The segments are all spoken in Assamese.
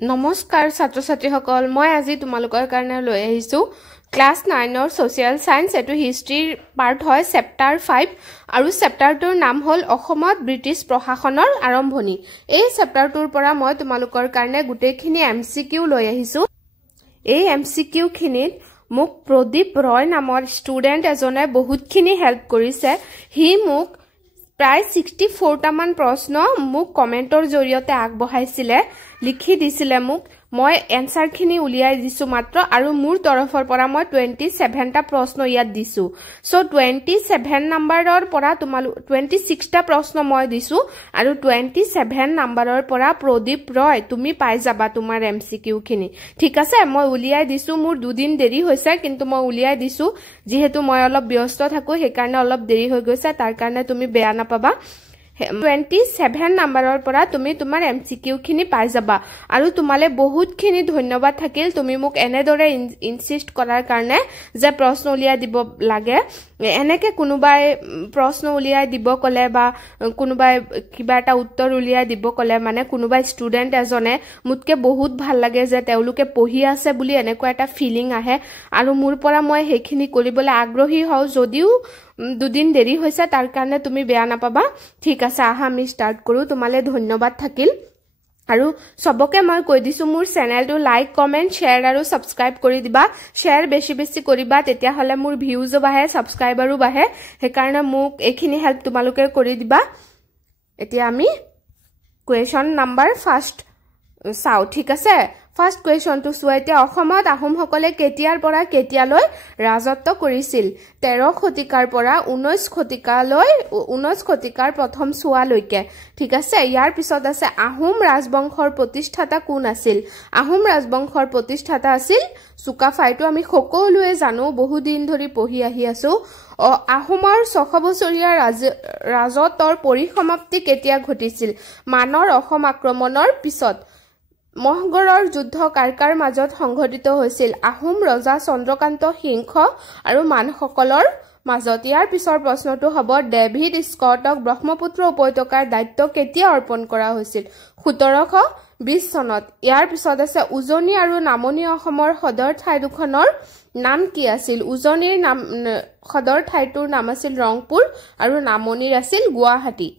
নমস্কাৰ ছাত্ৰ ছাত্ৰীসকল মই আজি তোমালোকৰ কাৰণে লৈ আহিছো ক্লাছ 9 ৰ সোশিয়াল সায়েন্স এটো হিষ্ট্ৰীৰ পাৰ্ট হয় চেপ্টাৰ 5 আৰু চেপ্টাৰটোৰ নাম হ'ল অসমত ব্ৰিটিছ প্ৰশাসনৰ আৰম্ভণি এই চেপ্টাৰটোৰ পৰা মই তোমালোকৰ কাৰণে গুটেখিনি এমসিকিউ লৈ আহিছো এই এমসিকিউ খিনিত মোক প্ৰদীপ ৰয় নামৰ ষ্টুডেন্ট এজনে বহুতখিনি হেল্প কৰিছে হি মোক প্ৰায় 64 টামান প্ৰশ্ন মোক কমেন্টৰ জৰিয়তে আগবঢ়াইছিলে লিখি দিছিলে মোক মই এনসাৰ খিনি উলিয়াই দিছো মাত্ৰ আৰু মোৰ তৰফৰ পৰা মই 27 টা প্ৰশ্ন ইয়াত দিছো সো 27 নম্বৰৰ পৰা তোমালু 26 টা প্ৰশ্ন মই দিছো আৰু 27 নম্বৰৰ পৰা প্ৰদীপ ৰয় তুমি পাই যাবা তোমাৰ এমসিকিউ খিনি ঠিক আছে মই উলিয়াই দিছো মোৰ দুদিন দেৰি হৈছে কিন্তু মই উলিয়াই দিছো যেহেতু মই অলপ ব্যস্ত থাকো সেই কাৰণে অলপ দেৰি হৈ গৈছে তাৰ কাৰণে তুমি বেয়া নাপাবা 27 নম্বৰৰ পৰা তুমি তোমাৰ এমসিকিউ খিনি পাই যাবা আৰু তোমালে বহুতখিনি ধন্যবাদ থাকিল তুমি মোক এনেদৰে ইনসিষ্ট কৰাৰ কাৰণে যে প্ৰশ্ন উলিয়াই দিব লাগে এনেকে কোনোবাই প্ৰশ্ন উলিয়াই দিব কলে বা কোনোবাই কিবা এটা উত্তৰ উলিয়াই দিব কলে মানে কোনোবাই ষ্টুডেন্ট এজনে মুতকে বহুত ভাল লাগে যে তেওঁলোকে পঢ়ি আছে বুলি এনেকুৱা এটা ফিলিং আহে আৰু মোৰ পৰা মই হেখিনি কৰিবলৈ আগ্ৰহী হও যদিও দুদিন দেৰি হৈছে তাৰ কাৰণে তুমি বেয়া নাপাবা ঠিক আছে আহা আমি স্টাৰ্ট কৰো তোমালে ধন্যবাদ থাকিল আৰু সবকে মই কৈ দিছো মোৰ চেনেলটো লাইক কমেন্ট শেয়াৰ আৰু সাবস্ক্ৰাইব কৰি দিবা শেয়াৰ বেছি বেছি কৰিবা তেতিয়া হলে মোৰ ভিউজও বাহে সাবস্ক্ৰাইবাৰো বাহে হে কাৰণে মোক এখিনি হেল্প তোমালোকে কৰি দিবা এতিয়া আমি কোৱেশ্চন নাম্বাৰ ফাৰ্স্ট চাও ঠিক আছে ফাৰ্স্ট কোৱেশ্চন টু সোয়াইতে অসমত আহোম সকলে কেতিয়াৰ পৰা কেতিয়ালৈ ৰাজত্ব কৰিছিল 13 শতিকাৰ পৰা 19 শতিকাৰ প্ৰথম সোৱালৈকে ঠিক আছে ইয়াৰ পিছত আছে আহোম ৰাজবংশৰ প্ৰতিষ্ঠাতা কোন আছিল আহোম ৰাজবংশৰ প্ৰতিষ্ঠাতা আছিল চুকাফাইটো আমি সকলোৱে জানো বহু দিন ধৰি পঢ়ি আহি আছো আহোমৰ 600 বছৰীয়া ৰাজত্বৰ পৰিসমাপ্তি কেতিয়া ঘটিছিল মানৰ অসম আক্ৰমণৰ পিছত মহগড়ৰ যুদ্ধ কাৰকাৰ মাজত সংঘটিত হৈছিল আহোম ৰজা চন্দ্ৰকান্ত সিংহ আৰু মানসকলৰ মাজত ইয়াৰ পিছৰ প্ৰশ্নটো হ'ব ডেভিড স্কটক ব্ৰহ্মপুত্ৰ উপত্যকাৰ দায়িত্ব কেতিয়া অৰ্পণ কৰা হৈছিল 1720 চনত ইয়াৰ পিছত আছে উজনি আৰু নামনি অসমৰ সদৰ ঠাই দুখনৰ নাম কি আছিল উজনিৰ নাম সদৰ ঠাইটোৰ নাম আছিল ৰংপুৰ আৰু নামনিৰ আছিল গুৱাহাটী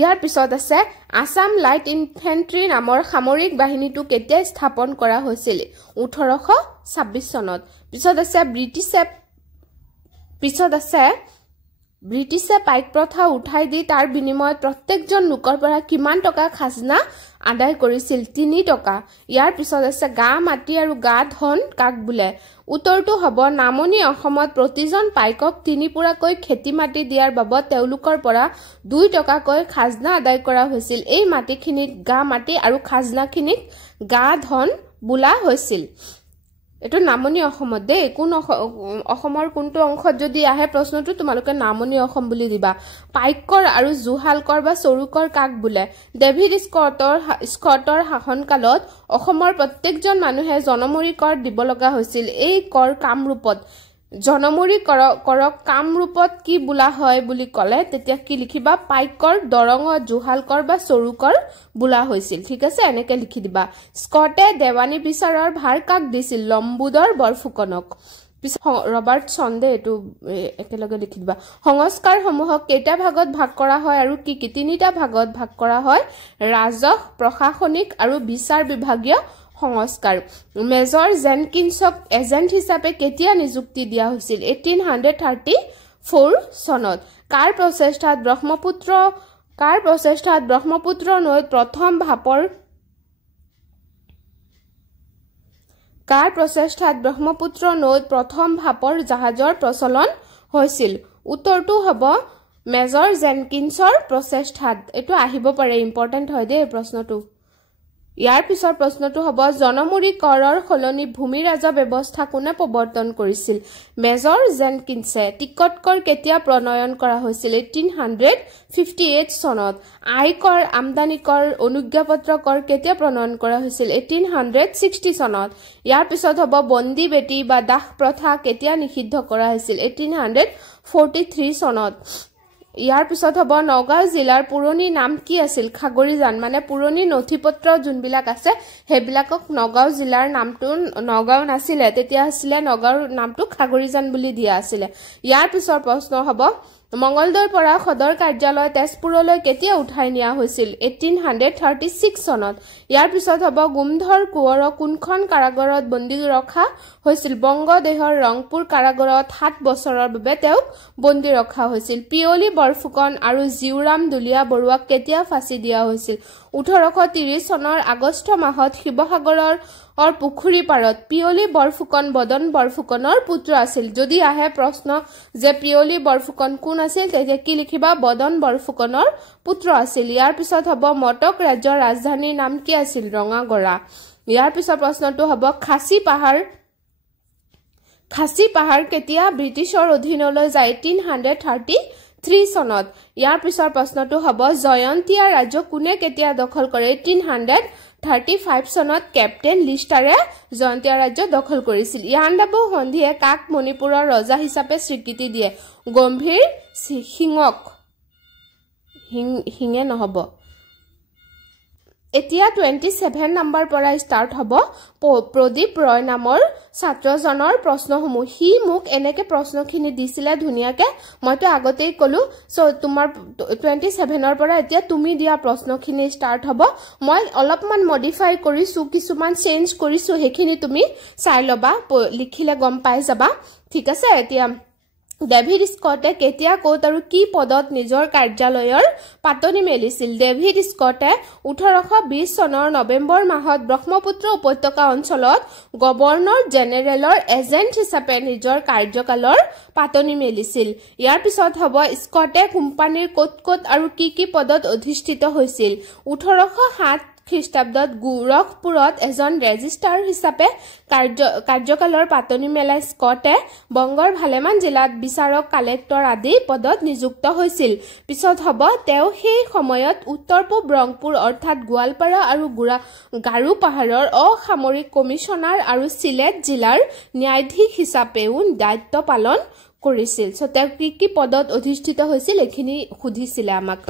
ইয়াৰ পিছত আছে আসাম লাইট ইনফেন্ট্ৰি নামৰ সামৰিক বাহিনীটো কেতিয়া স্থাপন কৰা হৈছিল 1826 চনত পিছত আছে ব্ৰিটিছে পাইক প্ৰথা উঠাই দি তাৰ বিনিময়ত প্ৰত্যেকজন লোকৰ পৰা কিমান টকা খাজনা আদায় কৰিছিল 3 টকা ইয়াৰ পিছত আছে গা মাটি আৰু গা ধন কাক বুলে উত্তৰটো হ'ব নামনি অসমত প্ৰতিজন পাইকক 3 পুৰাকৈ খেতি মাটি দিয়াৰ বাবদ তেওঁলোকৰ পৰা 2 টকাকৈ খাজনা আদায় কৰা হৈছিল এই মাটিখিনিত গা মাটি আৰু খাজনাখিনিক গা ধন বুলা হৈছিল এটো নামনি অসমত দে কোন অসমৰ কোনটো অংশত যদি আহে প্ৰশ্নটো তোমালোকে নামনি অসম বুলি দিবা পাইকৰ আৰু জুহালকৰ বা চৰুকৰ কাক বুলে ডেভিড স্কটৰ শাসনকালত অসমৰ প্ৰত্যেকজন মানুহে জনমৰি কৰ দিব লগা হৈছিল এই কৰ কামৰূপত জনমৰি কৰক কামৰূপত কি বুলা হয় বুলি কলে তেতিয়া কি লিখিবা পাইকৰ দৰঙত জুহালকৰ বা চৰুকৰ বুলা হৈছিল ঠিক আছে এনেকে লিখি দিবা স্কটে দেৱানী বিচাৰৰ ভাৰ কাক দিছিল লম্বুদৰ বৰফুকনক ৰবাৰ্ট চন্দে এটো একেলগে লিখি দিবা সংস্কাৰ সমূহক কেইটা ভাগত ভাগ কৰা হয় আৰু কি কি তিনিটা ভাগত ভাগ কৰা হয় ৰাজহ প্ৰশাসনিক আৰু বিচাৰ বিভাগীয় সংস্কাৰ মেজৰ জেনকিনছক এজেন্ট হিচাপে কেতিয়া নিযুক্তি দিয়া হৈছিল 1834 চনত কাৰ প্ৰচেষ্টাত ব্ৰহ্মপুত্ৰ নৈত প্ৰথম ভাপৰ জাহাজৰ প্ৰচলন হৈছিল উত্তৰটো হ'ব মেজৰ জেনকিনছৰ প্ৰচেষ্টাত এটো আহিব পাৰে ইম্পৰ্টেন্ট হয় দে প্ৰশ্নটো ইয়াৰ পিছৰ প্ৰশ্নটো হ'ব জনমুৰি কৰৰ খলনি ভূমি ৰাজহ ব্যৱস্থা কোনে প্ৰৱৰ্তন কৰিছিল মেজৰ জেনকিনছে টিকট কৰ কেতিয়া প্ৰণয়ন কৰা হৈছিল 1858 চনত আয়কৰ আমদানি কৰ অনুজ্ঞাপত্ৰ কৰ কেতিয়া প্ৰণয়ন কৰা হৈছিল 1860 চনত ইয়াৰ পিছত হ'ব বন্দী বেটি বা দাহ প্ৰথা কেতিয়া নিষিদ্ধ কৰা হৈছিল 1843 চনত ইয়াৰ পিছত হ'ব নগাঁও জিলাৰ পুৰণি নাম কি আছিল খাগৰিজান মানে পুৰণি নথিপত্ৰ যোনবিলাক আছে হেবিলাকক নগাঁও জিলাৰ নামটো নগাঁও নাছিলে তেতিয়া আছিল নগাঁওৰ নামটো খাগৰিজান বুলি দিয়া আছিল ইয়াৰ পিছৰ প্ৰশ্ন হ'ব মঙ্গলদৈৰ পৰা সদৰ কাৰ্যালয় তেজপুৰলৈ কেতিয়া উঠাই নিয়া হৈছিল 1836 চনত ইয়াৰ পিছত হ'ব গুমধৰ কুঁৱৰ কোনখন কাৰাগাৰত বন্দী ৰখা হৈছিল বংগদেশৰ ৰংপুৰ কাৰাগাৰত 7 বছৰৰ বাবে তেওঁক বন্দী ৰখা হৈছিল পিয়লি বৰফুকন আৰু জিউৰাম দুলিয়া বৰুৱাক কেতিয়া ফাঁচি দিয়া হৈছিল 1830 চনৰ আগষ্ট মাহত শিৱসাগৰৰ পুখুৰী পাৰত পিয়লি বৰফুকন বদন বৰফুকনৰ পুত্ৰ আছিল যদি আহে প্ৰশ্ন যে পিয়লি বৰফুকন কোন আছিল তেতিয়া কি লিখিবা বদন বৰফুকনৰ পুত্ৰ আছিল ইয়াৰ পিছত হ'ব মটক ৰাজ্যৰ ৰাজধানীৰ নাম কি আছিল ৰঙাগড়া ইয়াৰ পিছত প্ৰশ্নটো হ'ব খাচী পাহাৰ কেতিয়া ব্ৰিটিছৰ অধীনলৈ যায় 1833 চনত ইয়াৰ পিছৰ প্ৰশ্নটো হ'ব জয়ন্তীয়া ৰাজ্য কোনে কেতিয়া দখল কৰে 1835 চনত কেপ্টেইন লিষ্টাৰে জয়ন্তীয়া ৰাজ্য দখল কৰিছিল ইয়াণ্ডাবু সন্ধিয়ে কাক মণিপুৰৰ ৰজা হিচাপে স্বীকৃতি দিয়ে গম্ভীৰ সিংক হিঙে নহব এতিয়া 27 নম্বৰ পৰা ষ্টাৰ্ট হ'ব প্ৰদীপ ৰয় নামৰ ছাত্ৰজনৰ প্ৰশ্নসমূহ হি মোক এনেকে প্ৰশ্নখিনি দিছিলে ধুনিয়াকে মইতো আগতেই কলো সো তোমাৰ 27 পৰা এতিয়া তুমি দিয়া প্ৰশ্নখিনি ষ্টাৰ্ট হ'ব মই অলপমান মডিফাই কৰিছো কিছুমান চেঞ্জ কৰিছো হেখিনি তুমি চাই লবা লিখিলে গম পাই যাবা ঠিক আছে এতিয়া ডেভিড স্কটে কেতিয়া কোত আৰু কি পদত নিজৰ কাৰ্যালয়ৰ পাতনি মেলিছিল ডেভিড স্কটে 1820 চনৰ নৱেম্বৰ মাহত ব্ৰহ্মপুত্ৰ উপত্যকা অঞ্চলত গভৰ্ণৰ জেনেৰেলৰ এজেন্ট হিচাপে নিজৰ কাৰ্যকালৰ পাতনি মেলিছিল ইয়াৰ পিছত হ'ব স্কটে কোম্পানীৰ কোট আৰু কি পদত অধিষ্ঠিত হৈছিল 1807 খ্ৰীষ্টাব্দত গোৰখপুৰত এজন ৰেজিষ্ট্ৰাৰ হিচাপে কাৰ্যকালৰ পাতনি মেলাই স্কটে বংগৰ ভালেমান জিলাত বিচাৰক কালেক্টৰ আদি পদত নিযুক্ত হৈছিল পিছত হ'ব তেওঁ সেই সময়ত উত্তৰ পূব ৰংপুৰ অৰ্থাৎ গোৱালপাৰা আৰু গাৰু পাহাৰৰ অসামৰিক কমিছনাৰ আৰু সিলেট জিলাৰ ন্যায়াধীশ হিচাপেও দায়িত্ব পালন কৰিছিল সো তেওঁ কি পদত অধিষ্ঠিত হৈছিল এখিনি সুধিছিলে আমাক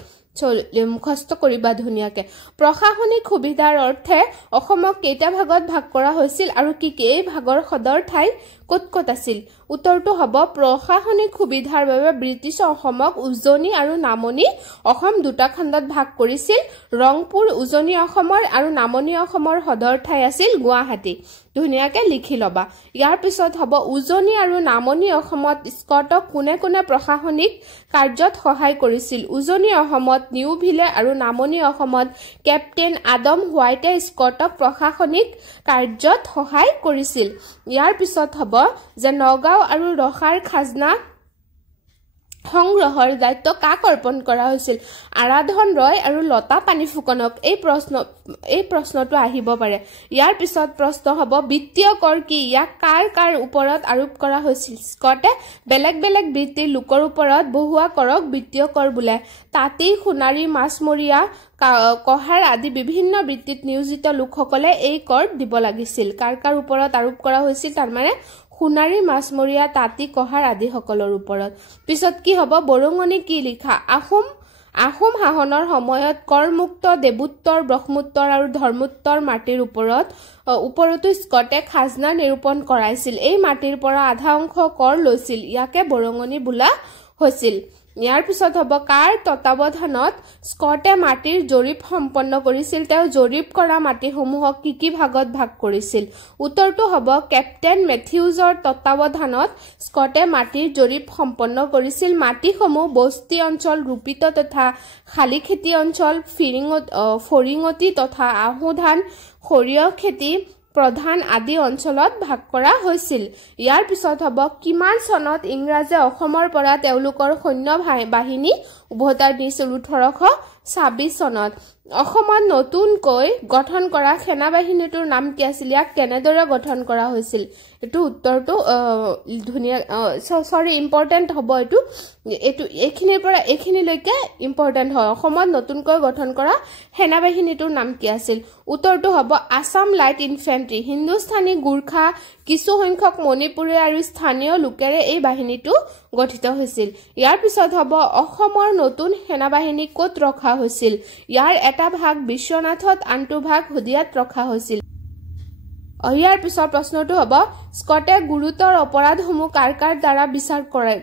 মুখস্থ কৰিবা ধুনিয়াকে প্ৰশাসনিক সুবিধাৰ অৰ্থে অসমক কেইটা ভাগত ভাগ কৰা হৈছিল আৰু কি এই ভাগৰ সদৰ ঠাই কত আছিল উত্তৰটো হ'ব প্ৰশাসনিক সুবিধাৰ বাবে ব্ৰিটিছ অসমক উজনি আৰু নামনি অসম দুটা খণ্ডত ভাগ কৰিছিল ৰংপুৰ উজনি অসমৰ আৰু নামনি অসমৰ সদৰ ঠাই আছিল গুৱাহাটী ধুনিয়াকে লিখি লবা ইয়াৰ পিছত হ'ব উজনি আৰু নামনি অসমত স্কটক কোনে প্ৰশাসনিক কাৰ্যত সহায় কৰিছিল উজনি অসমত নিউ ভিলে আৰু নামনি অসমত কেপ্টেইন আদম হোৱাইটে স্কটক প্ৰশাসনিক কাৰ্যত সহায় কৰিছিল ইয়াৰ পিছত হ'ব যে নগাঁও আৰু ৰখাৰ খাজনা সংগ্ৰহৰ দায়িত্ব কাক অৰ্পণ কৰা হৈছিল আৰাধন ৰয় আৰু লতা পানী ফুকনক এই প্ৰশ্নটো আহিব পাৰে ইয়াৰ পিছত প্ৰশ্ন হ'ব বিত্তীয় কৰ কি ইয়াক কাৰ ওপৰত আৰোপ কৰা হৈছিল স্কটে বেলেগ বৃত্তিৰ লোকৰ ওপৰত বহুৱা কৰক বিত্তীয় কৰ বোলে তাঁতি সোণাৰী মাছমৰীয়া কহাৰ আদি বিভিন্ন বৃত্তিত নিয়োজিত লোকসকলে এই কৰ দিব লাগিছিল কাৰ ওপৰত আৰোপ কৰা হৈছিল তাৰ মানে সোণাৰী মাছমৰীয়া তাঁতি কহাৰ আদি সকলৰ ওপৰত পিছত কি হ'ব বৰঙনি কি লিখা আহোম শাসনৰ সময়ত কৰমুক্ত দেৱোত্তৰ ব্ৰহ্মোত্তৰ আৰু ধৰ্মোত্তৰ মাটিৰ ওপৰতো স্কটে খাজনা নিৰূপণ কৰাইছিল এই মাটিৰ পৰা আধা অংশ কৰ লৈছিল ইয়াকে বৰঙনি বোলা হৈছিল ইয়াৰ পিছত হ'ব কাৰ তত্বাৱধানত স্কটে মাটিৰ জৰীপ সম্পন্ন কৰিছিল তেওঁ জৰীপ কৰা মাটিসমূহক কি ভাগত ভাগ কৰিছিল উত্তৰটো হ'ব কেপ্টেইন মেথিউজৰ তত্বাৱধানত স্কটে মাটিৰ জৰীপ সম্পন্ন কৰিছিল মাটিসমূহ বস্তি অঞ্চল ৰূপিত তথা খালী খেতি অঞ্চল ফৰিঙতি তথা আহু ধান সৰিয়হ খেতি প্ৰধান আদি অঞ্চলত ভাগ কৰা হৈছিল ইয়াৰ পিছত হ'ব কিমান চনত ইংৰাজে অসমৰ পৰা তেওঁলোকৰ সৈন্য বাহিনী উভতাই নিছিল 1826 চনত অসমত নতুনকৈ গঠন কৰা সেনা বাহিনীটোৰ নাম কি আছিল ইয়াক কেনেদৰে গঠন কৰা হৈছিল এটো উত্তৰটো ধুনিয়া সৰি ইম্পৰ্টেন্ট হ'ব এটো এখিনিৰ পৰা এখিনিলৈকে ইম্পৰ্টেন্ট হয় অসমত নতুনকৈ গঠন কৰা সেনা বাহিনীটোৰ নাম কি আছিল উত্তৰটো হ'ব আসাম লাইট ইনফেন্ট্ৰি হিন্দুস্তানী গুৰখা কিছু সংখ্যক মণিপুৰী আৰু স্থানীয় লোকেৰে এই বাহিনীটো গঠিত হৈছিল ইয়াৰ পিছত হ'ব অসমৰ নতুন সেনাবাহিনী ক'ত ৰখা হৈছিল ইয়াৰ এটা ভাগ বিশ্বনাথত আনটো ভাগ হুদিয়াত ৰখা হৈছিল ইয়াৰ পিছৰ প্ৰশ্নটো হ'ব স্কটে গুৰুতৰ অপৰাধসমূহ কাৰ কাৰ দ্বাৰা বিচাৰ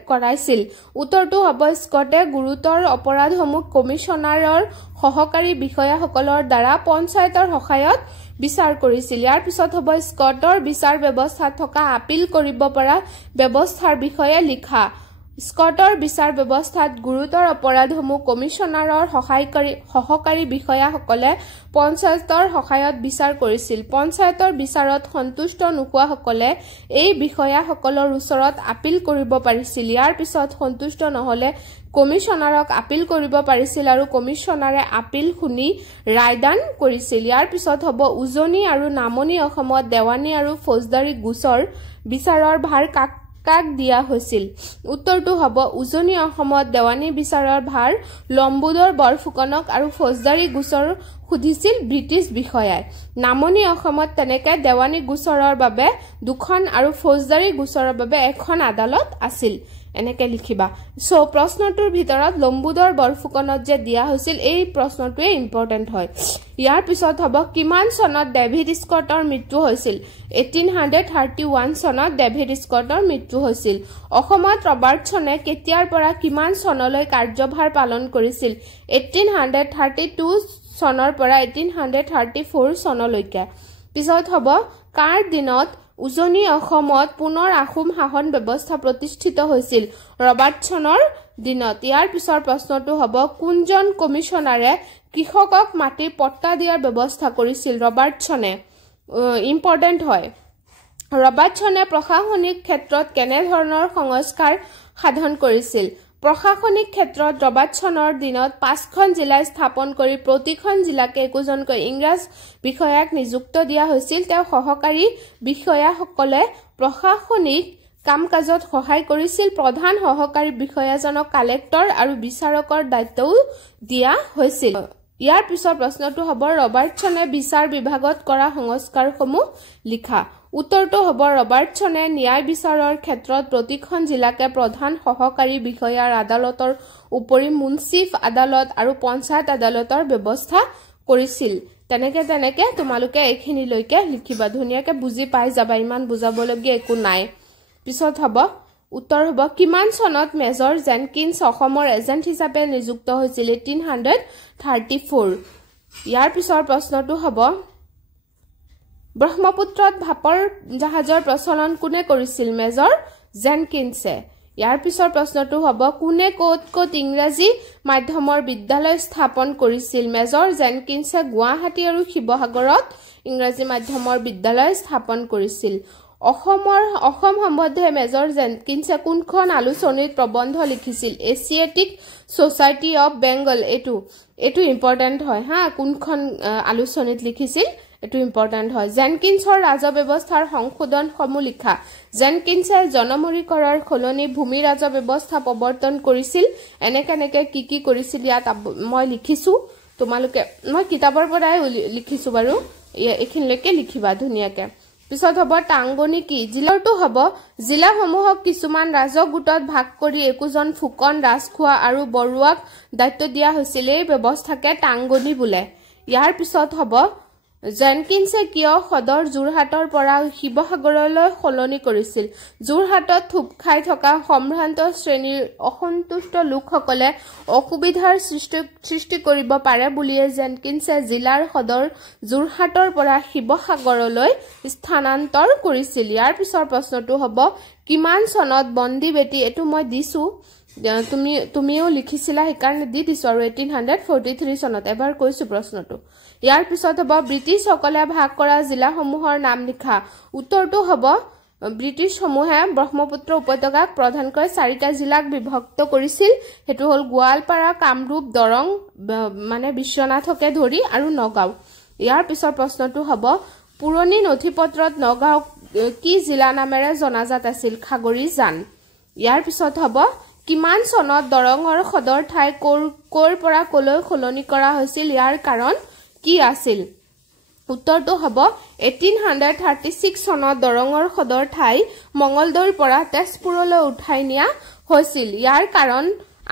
কৰাইছিল উত্তৰটো হ'ব স্কটে গুৰুতৰ অপৰাধসমূহ কমিছনাৰৰ সহকাৰী বিষয়াসকলৰ দ্বাৰা পঞ্চায়তৰ সহায়ত বিচাৰ কৰিছিল ইয়াৰ পিছত হ'ব স্কটৰ বিচাৰ ব্যৱস্থাত থকা আপিল কৰিব পৰা ব্যৱস্থাৰ বিষয়ে লিখা স্কটৰ বিচাৰ ব্যৱস্থাত গুৰুতৰ অপৰাধসমূহ কমিছনাৰৰ সহকাৰী বিষয়াসকলে পঞ্চায়তৰ সহায়ত বিচাৰ কৰিছিল পঞ্চায়তৰ বিচাৰত সন্তুষ্ট নোহোৱাসকলে এই বিষয়াসকলৰ ওচৰত আপিল কৰিব পাৰিছিল ইয়াৰ পিছত সন্তুষ্ট নহলে কমিছনাৰক আপিল কৰিব পাৰিছিল আৰু কমিছনাৰে আপিল শুনি ৰায়দান কৰিছিল ইয়াৰ পিছত হ'ব উজনি আৰু নামনি অসমত দেৱানী আৰু ফৌজদাৰী গোচৰ বিচাৰৰ ভাৰ কাক দিয়া হৈছিল উত্তৰটো হ'ব উজনি অসমত দেৱানী বিচাৰৰ ভাৰ লম্বোদৰ বৰফুকনক আৰু ফৌজদাৰী গোচৰ সুধিছিল ব্ৰিটিছ বিষয়াই নামনি অসমত তেনেকৈ দেৱানী গোচৰৰ বাবে দুখন আৰু ফৌজদাৰী গোচৰৰ বাবে এখন আদালত আছিল এনেকে লিখিবা সো প্ৰশ্নটোৰ ভিতৰত লম্বোদৰ বৰফুকনত যে দিয়া হৈছিল এই প্ৰশ্নটোৱে ইম্পৰ্টেন্ট হয় ইয়াৰ পিছত হ'ব কিমান চনত ডেভিড স্কটৰ মৃত্যু হৈছিল 1831 চনত ডেভিড স্কটৰ মৃত্যু হৈছিল অসমত ৰবাৰ্টছনে কেতিয়াৰ পৰা কিমান চনলৈ কাৰ্যভাৰ পালন কৰিছিল 1832 চনৰ পৰা 1834 চনলৈকে পিছত হ'ব কাৰ দিনত উজনি অসমত পুনৰ আহোম শাসন ব্যৱস্থা প্ৰতিষ্ঠিত হৈছিল ৰবাৰ্টছনৰ দিনত ইয়াৰ পিছৰ প্ৰশ্নটো হ'ব কোনজন কমিছনাৰে কৃষকক মাটিৰ পট্টা দিয়াৰ ব্যৱস্থা কৰিছিল ৰবাৰ্টছনে ইম্পৰ্টেন্ট হয় ৰবাৰ্টছনে প্ৰশাসনিক ক্ষেত্ৰত কেনে ধৰণৰ সংস্কাৰ সাধন কৰিছিল প্ৰশাসনিক ক্ষেত্ৰত ৰবাৰ্টছনৰ দিনত 5খন জিলা স্থাপন কৰি প্ৰতিখন জিলাকে একোজনকৈ ইংৰাজ বিষয়াক নিযুক্ত দিয়া হৈছিল তেওঁ সহকাৰী বিষয়াসকলে প্ৰশাসনিক কাম-কাজত সহায় কৰিছিল প্ৰধান সহকাৰী বিষয়াজনক কালেক্টৰ আৰু বিচাৰকৰ দায়িত্বও দিয়া হৈছিল ইয়াৰ পিছৰ প্ৰশ্নটো হ'ব ৰবাৰ্টছনে বিচাৰ বিভাগত কৰা সংস্কাৰসমূহ লিখা উত্তৰটো হ'ব ৰবাৰ্টছনে ন্যায় বিচাৰৰ ক্ষেত্ৰত প্ৰতিখন জিলাকে প্ৰধান সহকাৰী বিষয়াৰ আদালতৰ উপৰি মুন্সিফ আদালত আৰু পঞ্চায়ত আদালতৰ ব্যৱস্থা কৰিছিল তেনেকে তোমালোকে এইখিনিলৈকে লিখিবা ধুনীয়াকে বুজি পাই যাবা ইমান বুজাবলগীয়া একো নাই পিছত হ'ব উত্তৰ হ'ব কিমান চনত মেজৰ জেনকিন্স অসমৰ এজেণ্ট হিচাপে নিযুক্ত হৈছিল 1834 ইয়াৰ পিছৰ প্ৰশ্নটো হ'ব ব্ৰহ্মপুত্ৰত ভাপৰ জাহাজৰ প্ৰচলন কোনে কৰিছিল মেজৰ জেনকিন্সে ইয়াৰ পিছৰ প্ৰশ্নটো হ'ব কোনে ক'ত ইংৰাজী মাধ্যমৰ বিদ্যালয় স্থাপন কৰিছিল মেজৰ জেনকিন্সে গুৱাহাটী আৰু শিৱসাগৰত ইংৰাজী মাধ্যমৰ বিদ্যালয় স্থাপন কৰিছিল অসম সম্বন্ধে মেজৰ জেনকিন্সে কোনখন আলোচনীত প্ৰবন্ধ লিখিছিল এছিয়াটিক সোসাইটি অফ বেংগল এটো ইম্পৰ্টেন্ট হয় হা কোনখন আলোচনীত লিখিছিল এটো ইম্পৰ্টেন্ট হয় জেনকিন্সৰ ৰাজব্যৱস্থাৰ সংশোধনসমূহ লিখা জেনকিন্সে জনমুৰীকৰৰ খলনি ভূমি ৰাজব্যৱস্থা প্ৰৱৰ্তন কৰিছিল এনেকে কি কৰিছিল ইয়াত মই লিখিছো তোমালোকে মই কিতাপৰ পৰাই লিখিছো বাৰু এইখিনিলৈকে লিখিবা ধুনীয়াকে পিছত হ'ব টাংগনি কি জিলাটো হ'ব জিলাসমূহক কিছুমান ৰাজগোটত ভাগ কৰি একোজন ফুকন ৰাজখোৱা আৰু বৰুৱাক দায়িত্ব দিয়া হৈছিল এই ব্যৱস্থাকে টাংগনি বোলে ইয়াৰ পিছত হ'ব জেনকিন্সে কিয় সদৰ যোৰহাটৰ পৰা শিৱসাগৰলৈ সলনি কৰিছিল যোৰহাটত থুপ খাই থকা সম্ভ্ৰান্ত শ্ৰেণীৰ অসন্তুষ্ট লোকসকলে অসুবিধাৰ সৃষ্টি কৰিব পাৰে বুলিয়ে জেনকিন্সে জিলাৰ সদৰ যোৰহাটৰ পৰা শিৱসাগৰলৈ স্থানান্তৰ কৰিছিল ইয়াৰ পিছৰ প্ৰশ্নটো হ'ব কিমান চনত বন্দী বেটি এটো মই দিছো তুমিও লিখিছিলা সেইকাৰণে দি দিছো আৰু 1843 চনত এবাৰ কৈছো প্ৰশ্নটো ইয়াৰ পিছত হ'ব ব্ৰিটিছসকলে ভাগ কৰা জিলাসমূহৰ নাম লিখা উত্তৰটো হ'ব ব্ৰিটিছ সমূহে ব্ৰহ্মপুত্ৰ উপত্যকাক প্ৰধানকৈ 4টা জিলাক বিভক্ত কৰিছিল হেতু হল গোৱালপাৰা কামৰূপ দৰং মানে বিশ্বনাথকে ধৰি আৰু নগাঁও ইয়াৰ পিছৰ প্ৰশ্নটো হ'ব পুৰণি নথিপত্ৰত নগাঁও কি জিলা নামেৰে জনাজাত আছিল খাগৰিজান ইয়াৰ পিছত হ'ব কিমান চনত দৰঙৰ সদৰ ঠাই কৰ পৰা কলৈ সলনি কৰা হৈছিল ইয়াৰ কাৰণ কি আছিল উত্তৰটো হ'ব 1836 চনত দৰঙৰ সদৰ ঠাই মঙ্গলদৈৰ পৰা তেজপুৰলৈ উঠাই নিয়া হৈছিল ইয়াৰ কাৰণ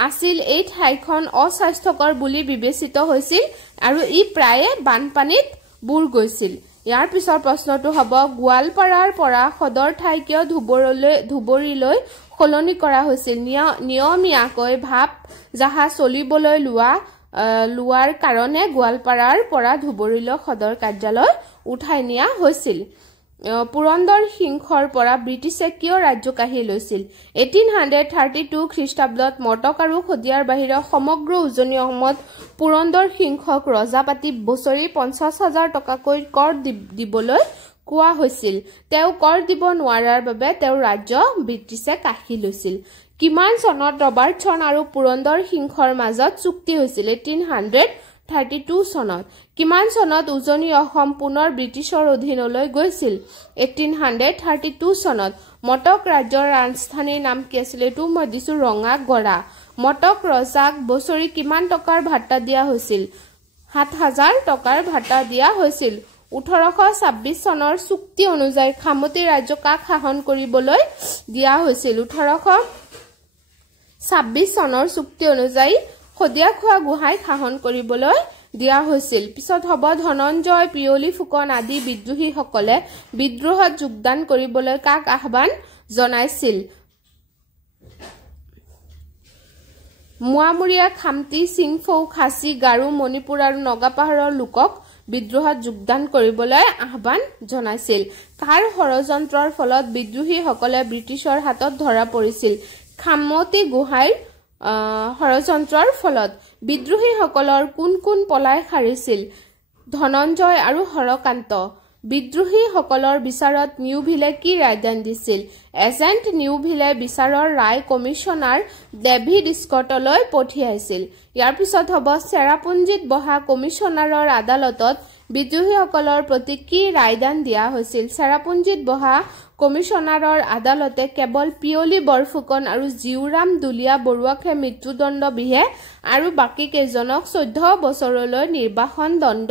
আছিল এই ঠাইখন অস্বাস্থ্যকৰ বুলি বিবেচিত হৈছিল আৰু ই প্ৰায়ে বানপানীত বুৰ গৈছিল ইয়াৰ পিছৰ প্ৰশ্নটো হ'ব গোৱালপাৰাৰ পৰা সদৰ ঠাই কিয় ধুবুৰীলৈ সলনি কৰা হৈছিল নিয়মীয়াকৈ ভাব জাহাজ চলিবলৈ লোৱাৰ কাৰণে গোৱালপাৰাৰ পৰা ধুবুৰীলৈ সদৰ কাৰ্যালয় উঠাই নিয়া হৈছিল পুৰন্দৰ সিংহৰ পৰা ব্ৰিটিছে কিয় ৰাজ্য কাঢ়ি লৈছিল 1832 খ্ৰীষ্টাব্দত মটক আৰু খদিয়াৰ বাহিৰে সমগ্ৰ উজনি অসমত পুৰন্দৰ সিংহক ৰজা পাতি বছৰি 50,000 টকাকৈ কৰ দিবলৈ কোৱা হৈছিল তেওঁ কৰ দিব নোৱাৰাৰ বাবে তেওঁ ৰাজ্য ব্ৰিটিছে কাঢ়ি লৈছিল কিমান চনত ৰবাৰ্টছন আৰু পুৰন্দৰ সিংহৰ মাজত চুক্তি হৈছিল 1832 চনত কিমান চনত উজনি অসম পুনৰ ব্ৰিটিছৰ অধীনলৈ গৈছিল 1832 চনত মটক ৰাজ্যৰ ৰাজধানীৰ নাম কি আছিল এটো মই দিছো ৰঙাগড়া মটক ৰজাক বছৰি কিমান টকাৰ ভাত্তা দিয়া হৈছিল 7,000 টকাৰ ভাত্তা দিয়া হৈছিল 1826 চনৰ চুক্তি অনুযায়ী খামতি ৰাজ্য কাক শাসন কৰিবলৈ দিয়া হৈছিল 1826 চনৰ চুক্তি অনুযায়ী খদিয়াখোৱা গুহাই শাসন কৰিবলৈ দিয়া হৈছিল পিছত হ'ব ধনঞ্জয় পিয়লি ফুকন আদি বিদ্ৰোহীসকলে বিদ্ৰোহত যোগদান কৰিবলৈ কাক আহ্বান জনাইছিল মুৱামৰীয়া খামতি সিংফৌ খাচী গাৰু মণিপুৰ আৰু নগাপাহাৰৰ লোকক বিদ্ৰোহত যোগদান কৰিবলৈ আহ্বান জনাইছিল কাৰ ষড়যন্ত্ৰৰ ফলত বিদ্ৰোহীসকলে ব্ৰিটিছৰ হাতত ধৰা পৰিছিল খামতি গুহাইৰ ষড়যন্ত্ৰৰ ফলত বিদ্ৰোহীসকলৰ কোন পলাই হাৰিছিল ধনঞ্জয় আৰু হৰকান্ত বিদ্ৰোহীসকলৰ বিচাৰত নিউভিলে কি ৰায়দান দিছিল এজেণ্ট নিউভিলে বিচাৰৰ ৰায় কমিছনাৰ ডেভিড স্কটলৈ পঠিয়াইছিল ইয়াৰ পিছত হ'ব চেৰাপুঞ্জীত বহা কমিছনাৰৰ আদালতত বিদ্ৰোহীসকলৰ প্ৰতি কি ৰায়দান দিয়া হৈছিল চেৰাপুঞ্জীত বহা কমিছনাৰৰ আদালতে কেৱল পিয়লি বৰফুকন আৰু জিউৰাম দুলিয়া বৰুৱাকহে মৃত্যুদণ্ড বিহে আৰু বাকী কেইজনক 14 বছৰলৈ নিৰ্বাসন দণ্ড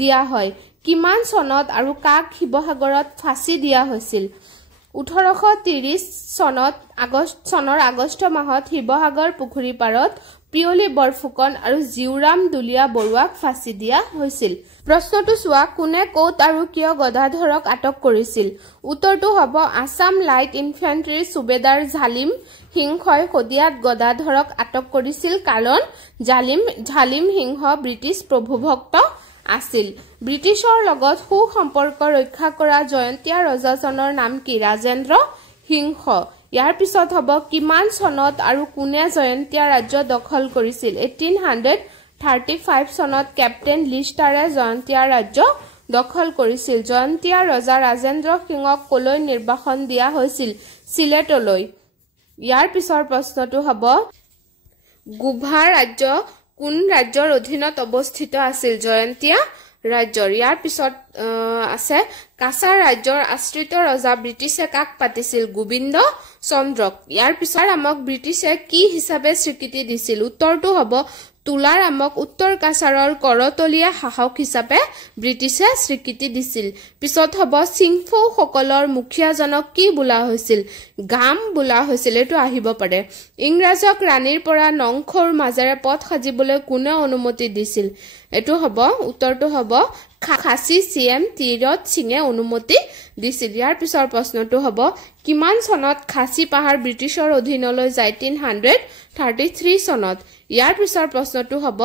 দিয়া হয় কিমান চনত আৰু কাক শিৱসাগৰত ফাঁচি দিয়া হৈছিল 1830 চনৰ আগষ্ট মাহত শিৱসাগৰ পুখুৰী পাৰত পিয়লি বৰফুকন আৰু জিউৰাম দুলিয়া বৰুৱাক ফাঁচি দিয়া হৈছিল প্ৰশ্নটো চোৱা কোনে ক'ত আৰু কিয় গদাধৰক আটক কৰিছিল উত্তৰটো হ'ব আসাম লাইট ইনফেন্ট্ৰি সুবেদাৰ জালিম সিংহই খদিয়াত গদাধৰক আটক কৰিছিল কাৰণ জালিম সিংহ ব্ৰিটিছ প্ৰভুভক্ত আছিল ব্ৰিটিছৰ লগত সুসম্পৰ্ক ৰক্ষা কৰা জয়ন্তীয়া ৰজাজনৰ নাম কি ৰাজেন্দ্ৰ সিংহ ইয়াৰ পিছত হ'ব কিমান চনত আৰু কোনে জয়ন্তীয়া ৰাজ্য দখল কৰিছিল 1835 চনত কেপ্টেইন লিষ্টাৰে জয়ন্তীয়া ৰাজ্য দখল কৰিছিল জয়ন্তীয়া ৰজা ৰাজেন্দ্ৰ সিংহক কলৈ নিৰ্বাসন দিয়া হৈছিল সিলেটলৈ ইয়াৰ পিছৰ প্ৰশ্নটো হ'ব গুভা ৰাজ্য কোন ৰাজ্যৰ অধীনত অৱস্থিত আছিল জয়ন্তীয়া ৰাজ্যৰ ইয়াৰ পিছত আছে কাছাৰ ৰাজ্যৰ আশ্ৰিত ৰজা ব্ৰিটিছে কাক পাতিছিল গোবিন্দ চন্দ্ৰক ইয়াৰ পিছত আমাক ব্ৰিটিছে কি হিচাপে স্বীকৃতি দিছিল উত্তৰটো হ'ব তুলাৰামক উত্তৰ কাছাৰৰ কৰতলীয়া শাসক হিচাপে ব্ৰিটিছে স্বীকৃতি দিছিল পিছত হ'ব সিংফৌ সকলৰ মুখিয়াজনক কি বোলা হৈছিল গাম বোলা হৈছিল এটো আহিব পাৰে ইংৰাজক ৰাণীৰ পৰা নংখৰ মাজেৰে পথ সাজিবলৈ কোনে অনুমতি দিছিল এটো হ'ব উত্তৰটো হ'ব খাচী চিএম তীৰত সিঙে অনুমতি দিছিল ইয়াৰ পিছৰ প্ৰশ্নটো হ'ব কিমান চনত খাচী পাহাৰ ব্ৰিটিছৰ অধীনলৈ যায় 1833 চনত ইয়াৰ পিছৰ প্ৰশ্নটো হ'ব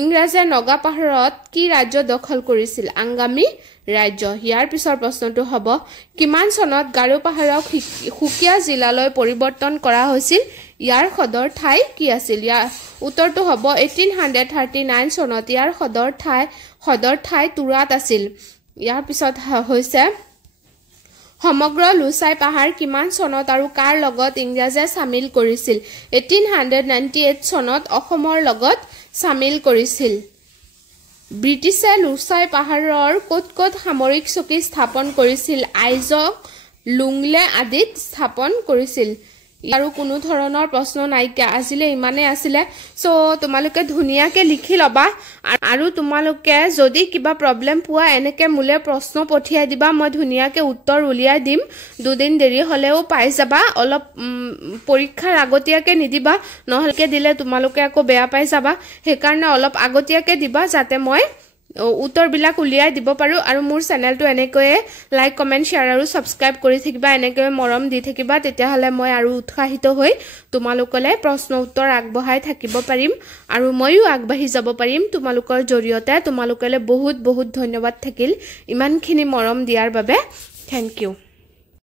ইংৰাজে নগাপাহাৰত কি ৰাজ্য দখল কৰিছিল আংগামী ৰাজ্য ইয়াৰ পিছৰ প্ৰশ্নটো হ'ব কিমান চনত গাৰো পাহাৰক হুকিয়া জিলালৈ পৰিৱৰ্তন কৰা হৈছিল ইয়াৰ সদৰ ঠাই কি আছিল ইয়াৰ উত্তৰটো হ'ব 1839 চনত ইয়াৰ সদৰ ঠাই তুৰাত আছিল ইয়াৰ পিছত হৈছে সমগ্ৰ লুচাই পাহাৰ কিমান চনত আৰু কাৰ লগত ইংৰাজে সামিল কৰিছিল 1898 চনত অসমৰ লগত সামিল কৰিছিল ব্ৰিটিছে লুচাই পাহাৰৰ ক'ত সামৰিক চকী স্থাপন কৰিছিল আইজক লুংলে আদিত স্থাপন কৰিছিল আৰু কোনো ধৰণৰ প্ৰশ্ন নাইকিয়া আজিলে ইমানে আছিলে সো তোমালোকে ধুনিয়াকে লিখি লবা আৰু তোমালোকে যদি কিবা প্ৰবলেম পোৱা এনেকে মুলে প্ৰশ্ন পঠিয়াই দিবা মই ধুনিয়াকে উত্তৰ উলিয়াই দিম দুদিন দেৰি হলেও পাই যাবা অলপ পৰীক্ষাৰ আগতীয়াকে নিদিবা নহলকে দিলে তোমালোকে আকৌ বেয়া পাই যাবা হেকাৰণে অলপ আগতীয়াকে দিবা যাতে মই উত্তৰ বিলাক উলিয়াই দিব পাৰো আৰু মোৰ চেনেলটো এনেকৈ লাইক কমেন্ট শেয়াৰ আৰু সাবস্ক্ৰাইব কৰি থাকিবা এনেকৈ মৰম দি থাকিবা তেতিয়া হলে মই আৰু উৎসাহিত হৈ তোমালোকলে প্ৰশ্ন উত্তৰ আগবঢ়াই থাকিব পাৰিম আৰু মইও আগবাঢ়ি যাব পাৰিম তোমালোকৰ জৰিয়তে তোমালোকলে বহুত বহুত ধন্যবাদ থাকিল ইমানখিনি মৰম দিয়াৰ বাবে থ্যাংক ইউ